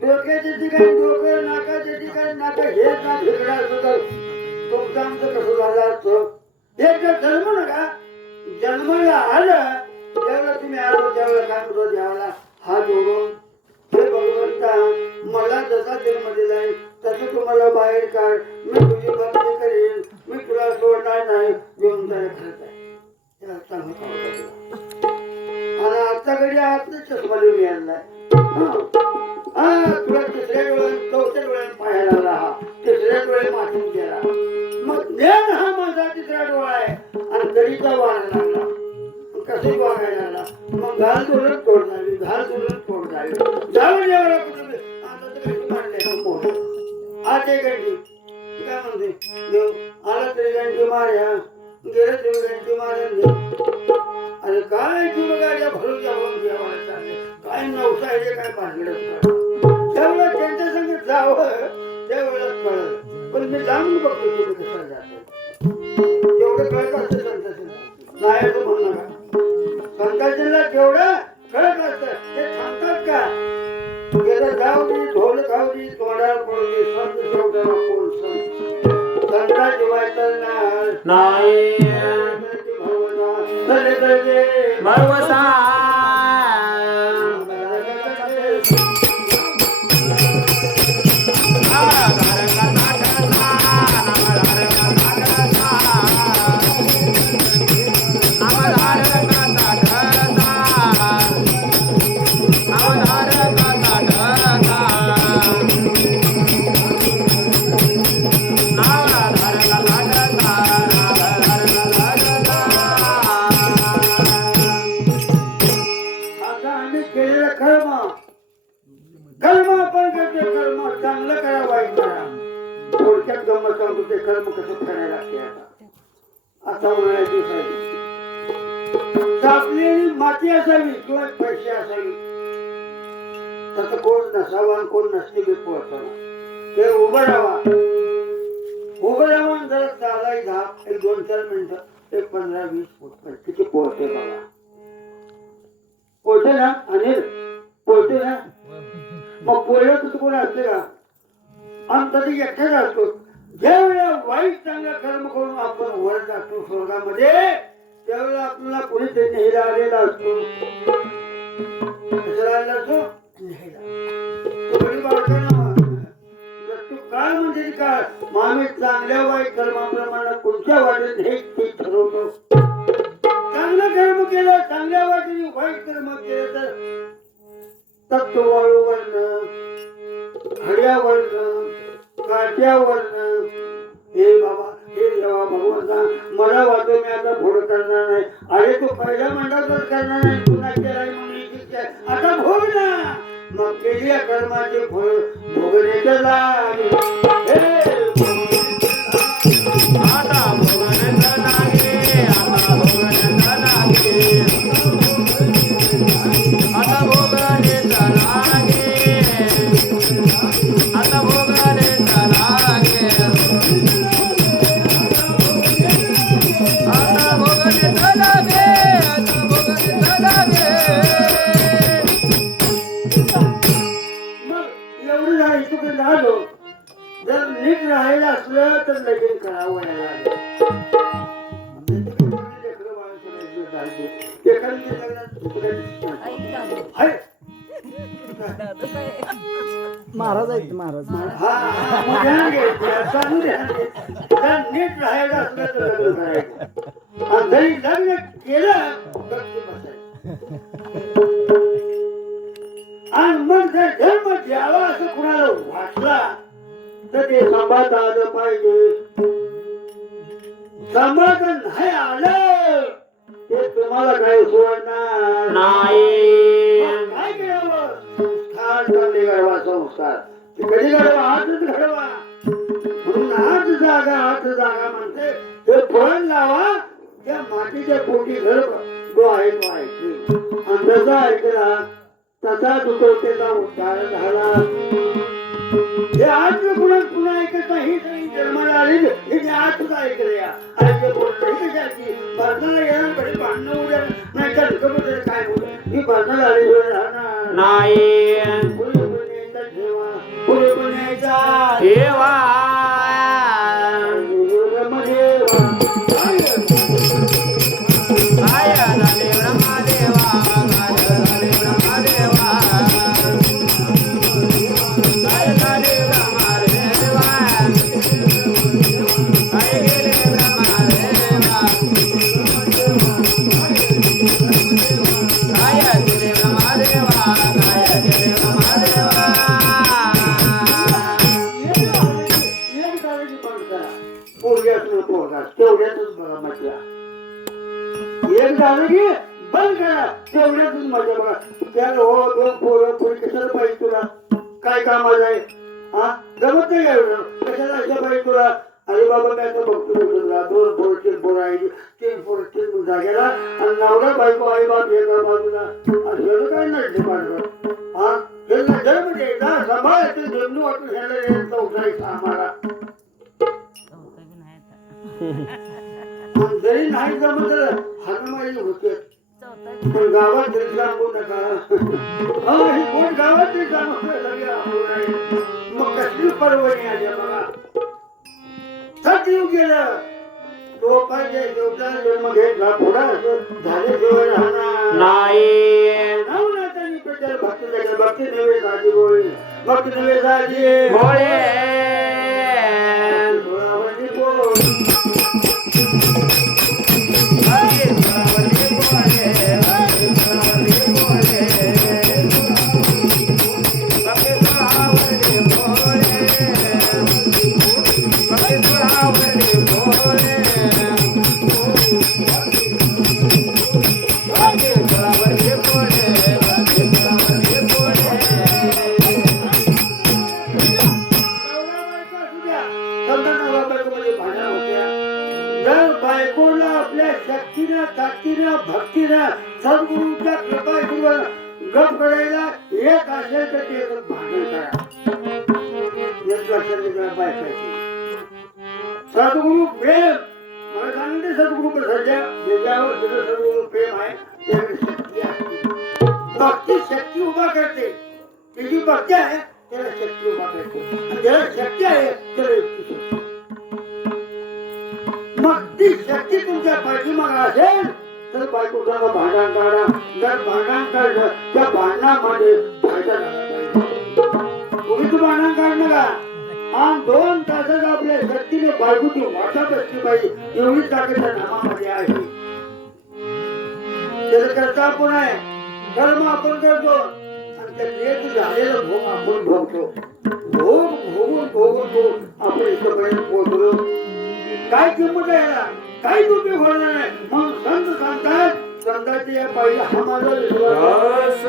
डोक्याच्या ठिकाणी डोकं, नाकाच्या ठिकाणी नाक, हे ना भिगडा सुद्धा तुमचं आमचं कसं झालं असतं. हे जर जन्म नका जन्माला आलं त्यावेळेला तुम्ही आलो त्यावेळेला काय म्हणतो देवाला हात जोडून, हे भगवंता मला जसा जन्म दिलाय तसं तुम्हाला बाहेर काढ, मी तुझी भक्ती करेन, मी तुला सोडणार नाही. घेऊन जाय खरंच आहे त्याला चांगलं खावं. आणि आता घडी आतलं चष्मा लिहून आणलाय. तुला तिसऱ्या डोळ्यात चौथ्या डोळ्यात पाहायला लागला, हा तिसऱ्या डोळ्यात माथून गेला. मग ज्ञान हा माझा तिसरा डोळा आहे आणि गडीचा वाढ लागला. कसं वागायला लागला. मग घाल दोलन तोड झाली, घाल दोलन तोड झाली. जाऊन जेवायला कुठे आता तर घंटी मारले आज एक घंटी काय म्हणते देव आला तरी घंटी मार्या गेलं तरी घंटी मार्या. अरे काय तुला गाड्या भरून जाऊन जेवायला चालले काय नवसायचे काय भांडलं. त्यावेळेला त्यांच्या संगत जावं त्यावेळेला कळलं. पण मी जाऊन बघतो तुम्ही कसं जाते एवढं कळत असतं संत नाही असं म्हणू नका. संताजींना जेवढं कळत असतं ते थांबतात का. गेलं जाऊ दे ढोल खाऊ दे तोंडाला पडू दे संत शेवटाला कोण संत संता जीवायचं नाही भगवसा कर्म कसं करायला लागते. आता उन्हाळ्याची दिवसाची तापलेली माती असावी किंवा पैसे असावी तसं कोण नसावा आणि कोण नसते बी पोहोचावा. ते उभं राहावा जरा चालाय धाप एक 2-4 मिनिटं एक 15-20 फूट किती पोहोचते बघा. पोहोचते ना अनिल पोहोचते ना. मग पोळलं तर कोण असते का आणि तरी एकटाच असतो. ज्या वेळेला वाईट चांगला कर्म करून आपण वर जातो स्वर्गामध्ये त्यावेळेला आपल्याला कोणीतरी न्यायला आलेला असतो. कशाला असतो तू काय म्हणजे काय मामी चांगल्या वाईट कर्माप्रमाणे कोणत्या वाटेत हे ठरवतो. चांगलं कर्म केलं चांगल्या वाटेने वाईट कर्म केलं तर तत्ववर्ण हड्यावर्ण काट्यावरनं हे बाबा हे देवा भगवंता मला वाटतं मी आता भोग करणार नाही. अरे तू पहिल्या मंडळातच करणार नाही पुन्हा केलाय म्हणून आता भोग ना. मग केलेल्या कर्माचे फळ भोगण्याचं लागे आता भोगण्याचं लागे आता भोगण्याचं लागे आता भोगण्याचं लागे आता भोगण्याचं लागे आता भोगण्याचं लागे आता भोगण्याचं लागे. मग एवढं जायचं आलो जर नीट राहायला असलं तर लगीन करावं महाराज आहेत महाराज. नीट राहायला असलं तर लग्न करायचं. जरी लग्न केलं आणि मग जर धर्म द्यावा असं कुणाला वाटला तर ते सांभाळता आलं पाहिजे. सांभाळता नाही आलं ते तुम्हाला काही सोडणार नाही. काय करावं संस्कार चांगले घडवा संस्कार कधी घडवा हातच घडवा म्हणून हात जागा म्हणते ते फळ लावा त्या मातीच्या पोटी घर व्हायची आणि जसा ऐकला तसा दुखवतेचा उद्धार झाला. हे आज कुणा पुन्हा ऐकत नाही जन्माला आली हे आज सुद्धा ऐकले आणि कशाची भरणाला येणार भांडणं उद्या नाही का काय बोल ही भरणाला आली राहणार नाही. देवा ब्रह्मदेवा काय झाले ब्रह्मदेवा काय झाले ब्रह्मदेवा काय झाले ब्रह्मदेवा काय गेले ब्रह्मदेवा काय गेले ब्रह्मदेवा काय गेले ब्रह्मदेवा एक झालं की बंद करा पोरग्यातून पोरगा तेवढ्यातच बघा मजा एक झालं की बंद करा तेवढ्यातच मजा बघा त्याला हो दोन पोरं पोरी कशाला पाहिजे तुला काय कामाला आहे हा जमत नाही एवढं कशाला अशा पाहिजे तुला अरे बाबा काय तर बघतो तुला दोन पोरं तीन पोरं आहे तीन पोरं तीन जागेला आणि नवरा बायको आई बाप एका बाजूला असं काय नाही पाठवत हा हे जन्म एकदा सांभाळायचं जन्म वाटून ह्याला चौथायचं आम्हाला जरी नाही जमत तर हातमारी होते पण गावात तरी सांगू नका हा ही कोण गावात तरी सांगू मग कसली परवणी आली बघा सत येऊ गेलं लोकांचे देवता जन्म घेतला पुढा झाल्याशिवाय राहणार नाही नवनाथांनी प्रचार भक्ती नव्हे साधी बोळी भक्ती नव्हे साधी भोळे डोळावरती बोल बायकोला आपल्या शक्तीनं ताकदीनं भक्तीनं सद्गुरूच्या कृपाशीवर गप करायला एक असेल तर ते भांडण करा एक लक्षात बायकाची सद्गुरु प्रेम मला सांगितलं सद्गुरु सध्या ज्याच्यावर तुझं सद्गुरु प्रेम आहे त्याकडे शक्ती आहे भक्ती शक्ती उभा करते तिची भक्ती आहे त्याला शक्ती उभा करते आणि ज्याला शक्ती आहे त्याला युक्ती शक्ती मग ती शक्ती तुमच्या पाठीमागे असेल तर बायकोचा भांडण काढा जर भांडण काढलं त्या भांडणामध्ये फायदा झाला पाहिजे तुम्ही तू भांडण काढणं का आणि 2 तासात आपल्या शक्तीने बायकोची वाटत असली पाहिजे एवढी ताकद त्या नामामध्ये आहे त्याला करता आपण आहे कर्म आपण करतो आणि त्या क्रियेचं झालेलं भोग आपण भोगतो भोगून आपण इथपर्यंत पोहोचलो काय किंमत आहे याला काही उपयोग होणार नाही मग संत सांगतात संतांची या पाहिजे हा माझा विश्वास